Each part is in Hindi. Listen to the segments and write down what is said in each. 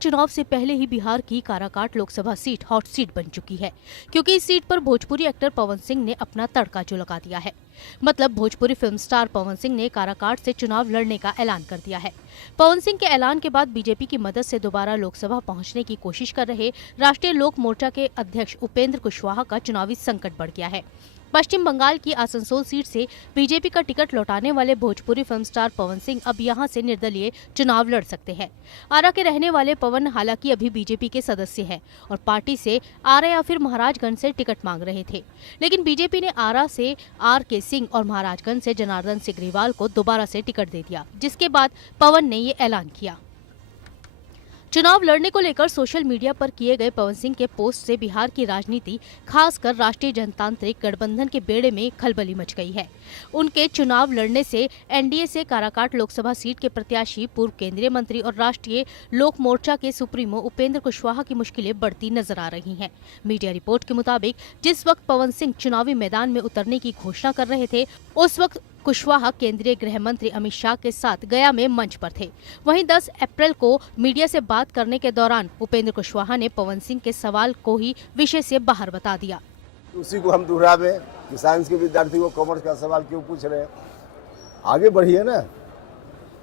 चुनाव से पहले ही बिहार की Karakat Lok Sabha seat hot seat बन चुकी है, क्योंकि इस सीट पर भोजपुरी एक्टर पवन सिंह ने अपना तड़का जो लगा दिया है। मतलब भोजपुरी फिल्म स्टार पवन सिंह ने काराकाट से चुनाव लड़ने का ऐलान कर दिया है। पवन सिंह के ऐलान के बाद बीजेपी की मदद से दोबारा लोकसभा पहुंचने की कोशिश कर रहे राष्ट्रीय लोक मोर्चा के अध्यक्ष उपेंद्र कुशवाहा का चुनावी संकट बढ़ गया है। पश्चिम बंगाल की आसनसोल सीट से बीजेपी का टिकट लौटाने वाले भोजपुरी फिल्म स्टार पवन सिंह अब यहां से निर्दलीय चुनाव लड़ सकते हैं। आरा के रहने वाले पवन हालांकि अभी बीजेपी के सदस्य हैं और पार्टी से आरा या फिर महाराजगंज से टिकट मांग रहे थे, लेकिन बीजेपी ने आरा से RK सिंह और महाराजगंज से जनार्दन सिग्रीवाल को दोबारा से टिकट दे दिया, जिसके बाद पवन ने ये ऐलान किया। चुनाव लड़ने को लेकर सोशल मीडिया पर किए गए पवन सिंह के पोस्ट से बिहार की राजनीति, खासकर राष्ट्रीय जनतांत्रिक गठबंधन के बेड़े में खलबली मच गई है। उनके चुनाव लड़ने से NDA से काराकाट लोकसभा सीट के प्रत्याशी पूर्व केंद्रीय मंत्री और राष्ट्रीय लोक मोर्चा के सुप्रीमो उपेंद्र कुशवाहा की मुश्किलें बढ़ती नजर आ रही हैं। मीडिया रिपोर्ट के मुताबिक जिस वक्त पवन सिंह चुनावी मैदान में उतरने की घोषणा कर रहे थे, उस वक्त कुशवाहा केंद्रीय गृह मंत्री अमित शाह के साथ गया में मंच पर थे। वहीं 10 अप्रैल को मीडिया से बात करने के दौरान उपेंद्र कुशवाहा ने पवन सिंह के सवाल को ही विषय से बाहर बता दिया। उसी को हम दोहरावे कि साइंस के विद्यार्थी को कॉमर्स का सवाल क्यों पूछ रहे हैं, आगे बढ़िए ना।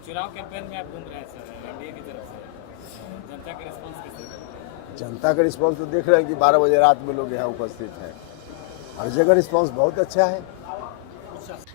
चुनाव कैंपेन में आप घूम रहे हैं सर, NDA की तरफ से जनता का रिस्पांस कैसे है? जनता का रिस्पांस तो देख रहे हैं कि 12 बजे रात में लोग यहाँ उपस्थित हैं। हर जगह रिस्पांस बहुत अच्छा है।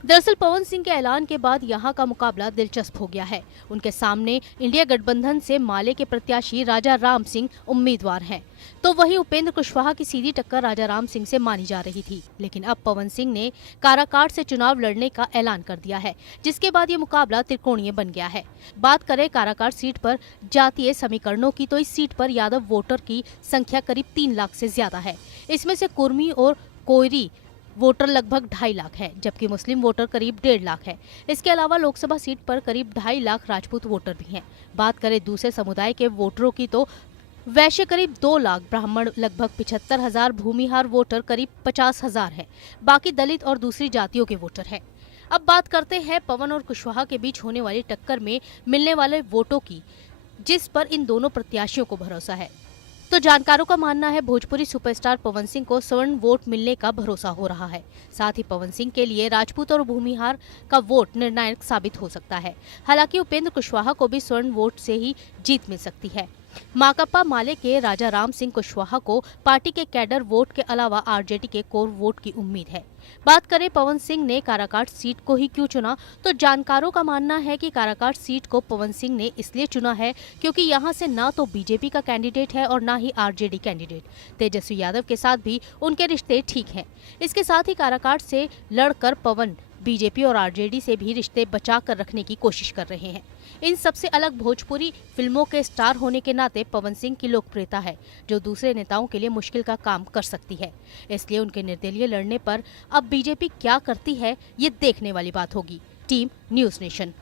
दरअसल पवन सिंह के ऐलान के बाद यहां का मुकाबला दिलचस्प हो गया है। उनके सामने इंडिया गठबंधन से माले के प्रत्याशी राजा राम सिंह उम्मीदवार हैं, तो वहीं उपेंद्र कुशवाहा की सीधी टक्कर राजा राम सिंह से मानी जा रही थी। लेकिन अब पवन सिंह ने काराकाट से चुनाव लड़ने का ऐलान कर दिया है, जिसके बाद ये मुकाबला त्रिकोणीय बन गया है। बात करें काराकाट सीट पर जातीय समीकरणों की, तो इस सीट पर यादव वोटर की संख्या करीब 3 लाख से ज्यादा है। इसमें से कुर्मी और कोयरी वोटर लगभग 2.5 लाख है, जबकि मुस्लिम वोटर करीब 1.5 लाख है। इसके अलावा लोकसभा सीट पर करीब 2.5 लाख राजपूत वोटर भी हैं। बात करें दूसरे समुदाय के वोटरों की, तो वैश्य करीब 2 लाख, ब्राह्मण लगभग 75,000, भूमिहार वोटर करीब 50,000 है। बाकी दलित और दूसरी जातियों के वोटर हैं। अब बात करते हैं पवन और कुशवाहा के बीच होने वाली टक्कर में मिलने वाले वोटों की, जिस पर इन दोनों प्रत्याशियों को भरोसा है। तो जानकारों का मानना है भोजपुरी सुपरस्टार पवन सिंह को स्वर्ण वोट मिलने का भरोसा हो रहा है। साथ ही पवन सिंह के लिए राजपूत और भूमिहार का वोट निर्णायक साबित हो सकता है। हालांकि उपेंद्र कुशवाहा को भी स्वर्ण वोट से ही जीत मिल सकती है। माकपा माले के राजा राम सिंह कुशवाहा को पार्टी के कैडर वोट के अलावा RJD के कोर वोट की उम्मीद है। बात करें पवन सिंह ने काराकाट सीट को ही क्यों चुना, तो जानकारों का मानना है कि काराकाट सीट को पवन सिंह ने इसलिए चुना है क्योंकि यहां से ना तो बीजेपी का कैंडिडेट है और ना ही RJD कैंडिडेट। तेजस्वी यादव के साथ भी उनके रिश्ते ठीक हैं। इसके साथ ही काराकाट से लड़कर पवन बीजेपी और RJD से भी रिश्ते बचा कर रखने की कोशिश कर रहे हैं। इन सबसे अलग भोजपुरी फिल्मों के स्टार होने के नाते पवन सिंह की लोकप्रियता है, जो दूसरे नेताओं के लिए मुश्किल का काम कर सकती है। इसलिए उनके निर्दलीय लड़ने पर अब बीजेपी क्या करती है, ये देखने वाली बात होगी। Team news nation.